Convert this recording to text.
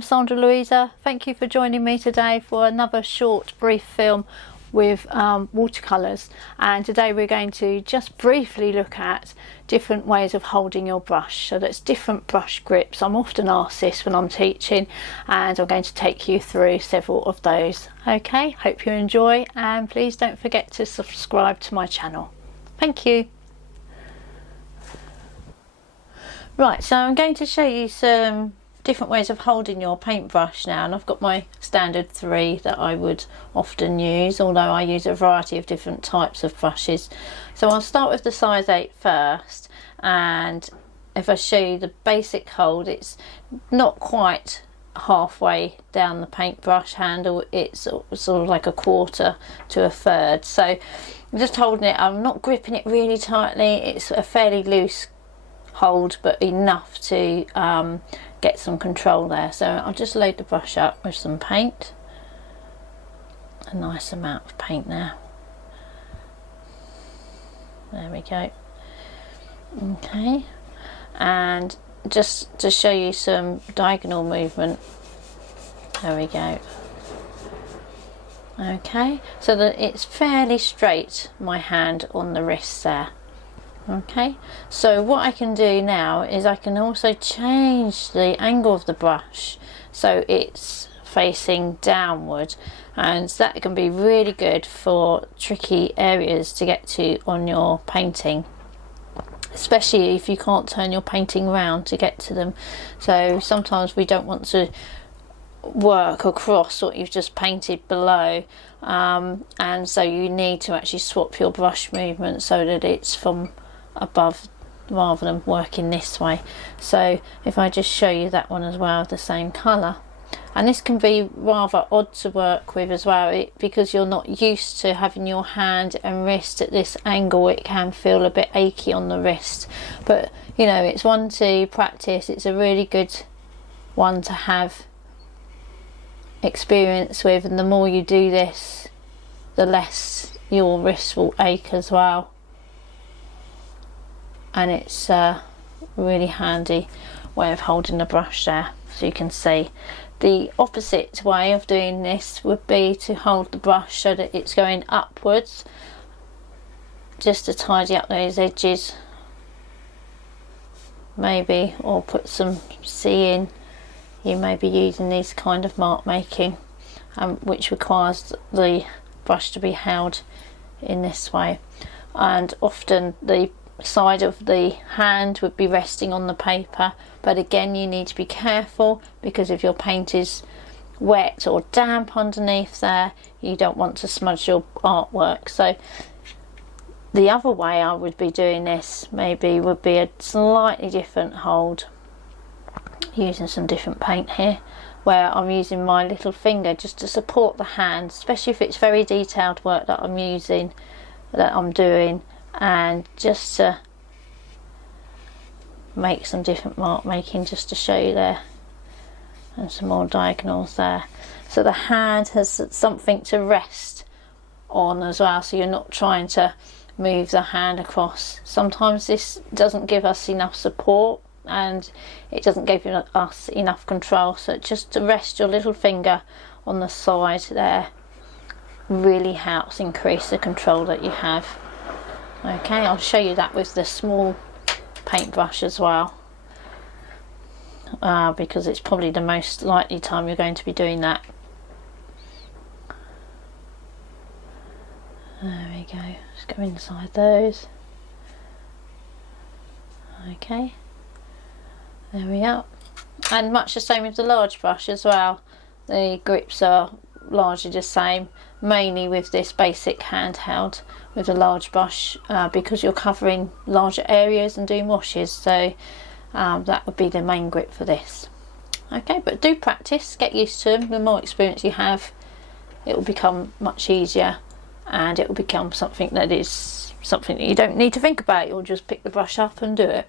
I'm Sandra Louisa. Thank you for joining me today for another short brief film with watercolours, and today we're going to just briefly look at different ways of holding your brush. So that's different brush grips. I'm often asked this when I'm teaching, and I'm going to take you through several of those. Okay, hope you enjoy, and please don't forget to subscribe to my channel. Thank you. Right, so I'm going to show you some different ways of holding your paintbrush now, and I've got my standard 3 that I would often use, although I use a variety of different types of brushes. So I'll start with the size 8 first, and if I show you the basic hold, it's not quite halfway down the paintbrush handle, it's sort of like a quarter to a third. So I'm just holding it, I'm not gripping it really tightly, it's a fairly loose hold but enough to get some control there. So I'll just load the brush up with some paint, a nice amount of paint now. There we go. Okay, and just to show you some diagonal movement, there we go. Okay, so that it's fairly straight, my hand on the wrist there. Okay, so what I can do now is I can also change the angle of the brush so it's facing downward, and that can be really good for tricky areas to get to on your painting, especially if you can't turn your painting round to get to them. So sometimes we don't want to work across what you've just painted below, and so you need to actually swap your brush movement so that it's from above rather than working this way. So if I just show you that one as well, the same colour, and this can be rather odd to work with as well, because you're not used to having your hand and wrist at this angle. It can feel a bit achy on the wrist, but you know, it's one to practice. It's a really good one to have experience with, and the more you do this, the less your wrist will ache as well. And it's a really handy way of holding the brush there. So you can see the opposite way of doing this would be to hold the brush so that it's going upwards, just to tidy up those edges maybe, or put some C in. You may be using these kind of mark making, which requires the brush to be held in this way, and often the side of the hand would be resting on the paper, but again you need to be careful, because if your paint is wet or damp underneath there, you don't want to smudge your artwork. So the other way I would be doing this maybe would be a slightly different hold, using some different paint here, where I'm using my little finger just to support the hand, especially if it's very detailed work that I'm doing, and just to make some different mark making, just to show you there, and some more diagonals there, so the hand has something to rest on as well, so you're not trying to move the hand across. Sometimes this doesn't give us enough support and it doesn't give us enough control, so just to rest your little finger on the side there really helps increase the control that you have. Okay, I'll show you that with the small paintbrush as well, because it's probably the most likely time you're going to be doing that. There we go, just go inside those. Okay, there we are. And much the same with the large brush as well. The grips are largely the same, mainly with this basic handheld with a large brush, because you're covering larger areas and doing washes, so that would be the main grip for this. Okay, but do practice, get used to them. The more experience you have, it will become much easier, and it will become something that you don't need to think about. You'll just pick the brush up and do it.